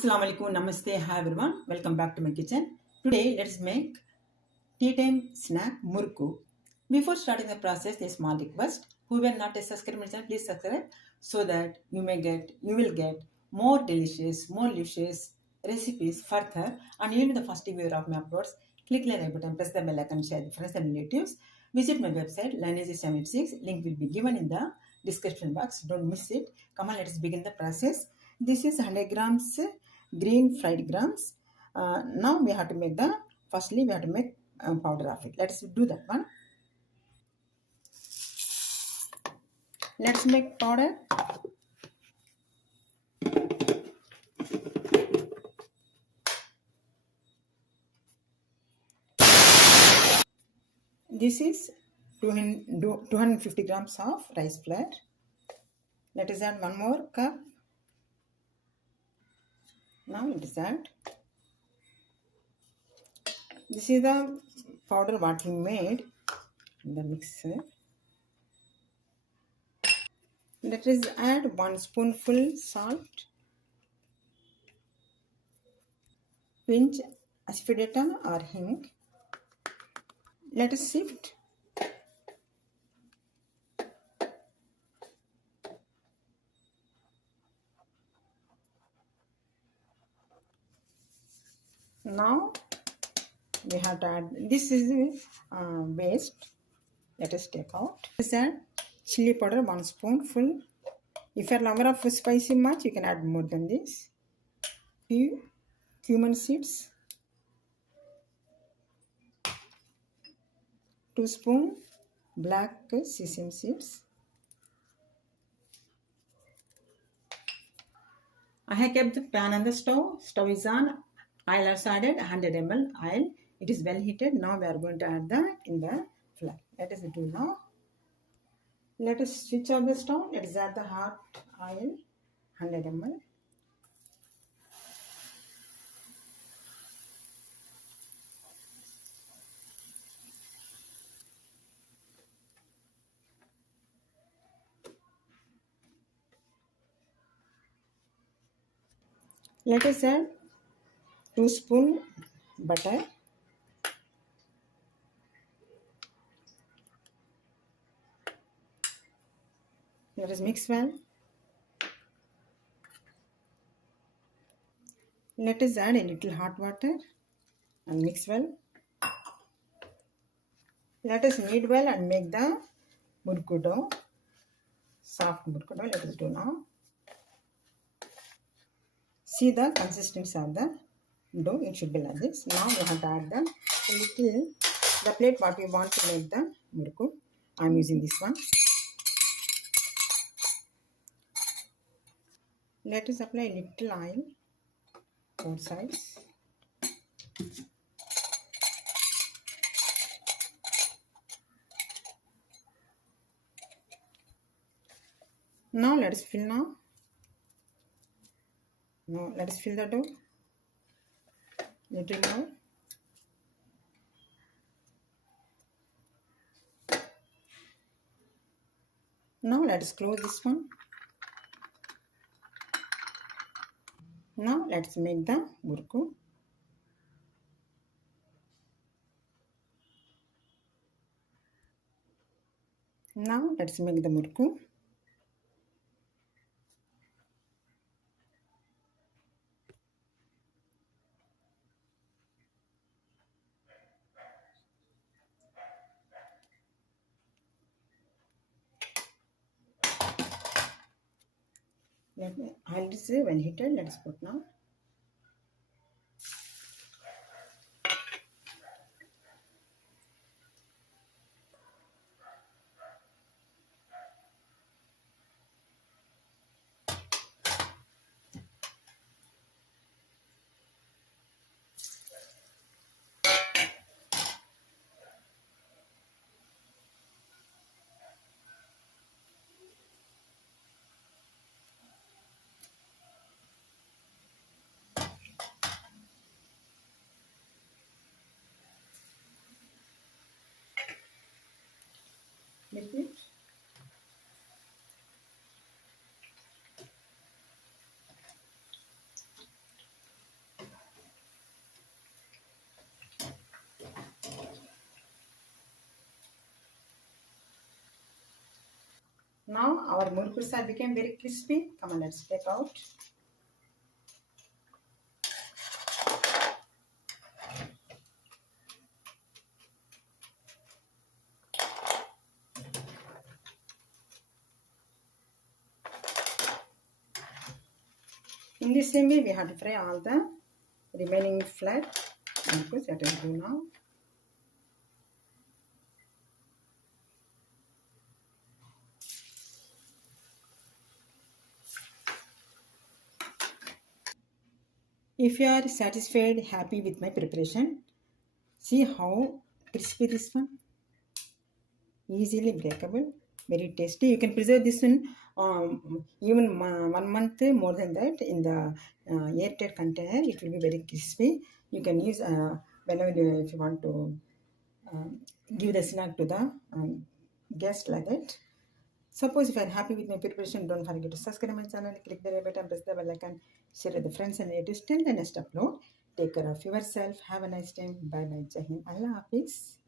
Assalamu alaikum, namaste, hi everyone. Welcome back to my kitchen. Today, let's make tea time snack Murukku. Before starting the process, a small request. Whoever not a subscriber, please subscribe so that you will get more delicious, more luscious recipes further. And you will be the first viewer of my uploads. Click the like button, press the bell icon, share with friends and relatives. Visit my website, lineage76. Link will be given in the description box. Don't miss it. Come on, let's begin the process. This is 100 grams green fried grams. Now we have to make firstly we have to make powder of it. Let's do that one. Let's make powder. This is 250 grams of rice flour. Let us add one more cup. Now let us add. This is the powder what we made in the mixer. Let us add 1 spoonful salt, pinch asafoetida or hing. Let us sift. Now we have to add, this is waste. Let us take out. Let's add chili powder 1 spoonful. If you are lover of spicy much, you can add more than this. Few cumin seeds, 2 spoon black sesame seeds. I have kept the pan on the stove. Stove is on. Oil is added, 100 ml oil. It is well heated. Now we are going to add in the flour. Let us do now. Let us switch off the stove. Let us add the hot oil, 100 ml. Let us add 2 spoon butter. Let us mix well. Let us add a little hot water and mix well. Let us knead well and make the murukku dough. Soft murukku dough. Let us do now. See the consistency of the dough. It should be like this. Now we have to add the plate what we want to make the murukku. I am using this one. Let us apply a little oil both sides. Now let us fill now. Now let us fill the dough. Little more. Now let us close this one. Now let's make the murukku. Now let's make the murukku. Oil is well heated. Let us put now. Now our murukkus have become very crispy. Come on, let's take out. In the same way, we have to fry all the remaining flat murukkus that I will do now. If you are satisfied, happy with my preparation, see how crispy this one, easily breakable, very tasty. You can preserve this one even 1 month, more than that, in the airtight container. It will be very crispy. You can use whenever if you want to give the snack to the guest like that. Suppose if you are happy with my preparation, don't forget to subscribe my channel, click the red button, press the bell icon, share with the friends and relatives. Till the next upload, take care of yourself. Have a nice time. Bye bye. Jai Hind. Allah Hafiz.